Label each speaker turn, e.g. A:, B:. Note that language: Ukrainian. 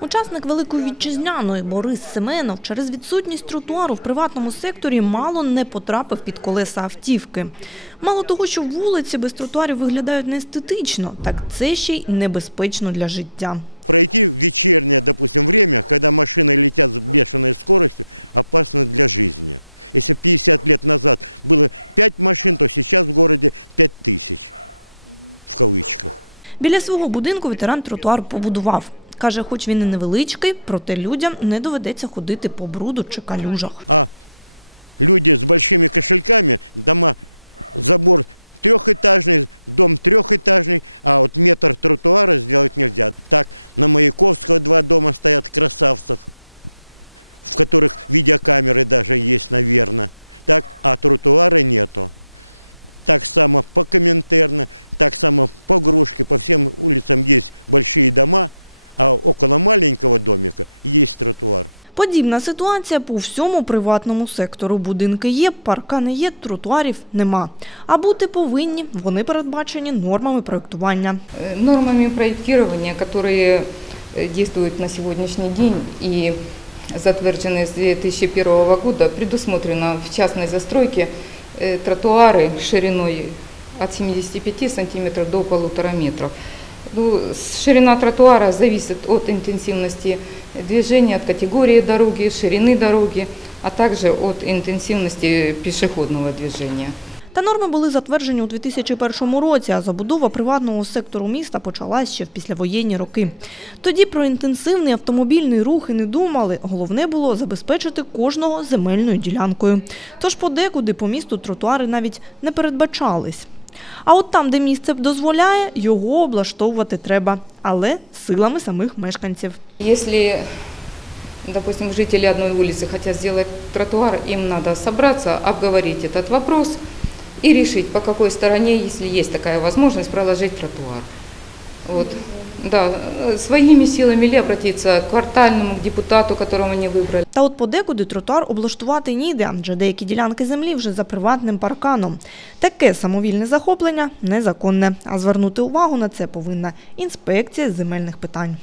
A: Учасник Великої Вітчизняної Борис Семенов через відсутність тротуару в приватному секторі мало не потрапив під колеса автівки. Мало того, що вулиці без тротуарів виглядають неестетично, так це ще й небезпечно для життя. Біля свого будинку ветеран тротуар побудував. Каже, хоч він і невеличкий, проте людям не доведеться ходити по бруду чи калюжах. Подібна ситуація по всьому приватному сектору. Будинки є, паркани є, тротуарів нема. А бути повинні, вони передбачені нормами проєктування.
B: Э, Нормами проектирования, которые э, действуют на сегодняшний день и затвержены с 2001 года, предусмотрено в частной застройке э, тротуары шириной от 75 сантиметров до полутора метров. Ну, ширина тротуара зависит от интенсивности движения, от категории дороги, ширины дороги, а также от интенсивности пешеходного движения.
A: Та норми були затверджені у 2001 році, а забудова приватного сектору міста почалась ще в післявоєнні роки. Тоді про інтенсивний автомобільний рух і не думали. Головне було забезпечити кожного земельною ділянкою. Тож подекуди по місту тротуари навіть не передбачались. А от там, де місце дозволяє, його облаштовувати треба, але силами самих мешканців.
B: Якщо, допустим, жителі одної вулиці хочуть зробити тротуар, їм треба зібратися, обговорити цей вопрос і вирішити, по якій стороні, якщо є така можливість, проложити тротуар. Вот. Да, своїми силами или обратиться к квартальному, к депутату, которого они вибрали.
A: Та от подекуди тротуар облаштувати ніде, адже деякі ділянки землі вже за приватним парканом. Таке самовільне захоплення незаконне, а звернути увагу на це повинна інспекція земельних питань.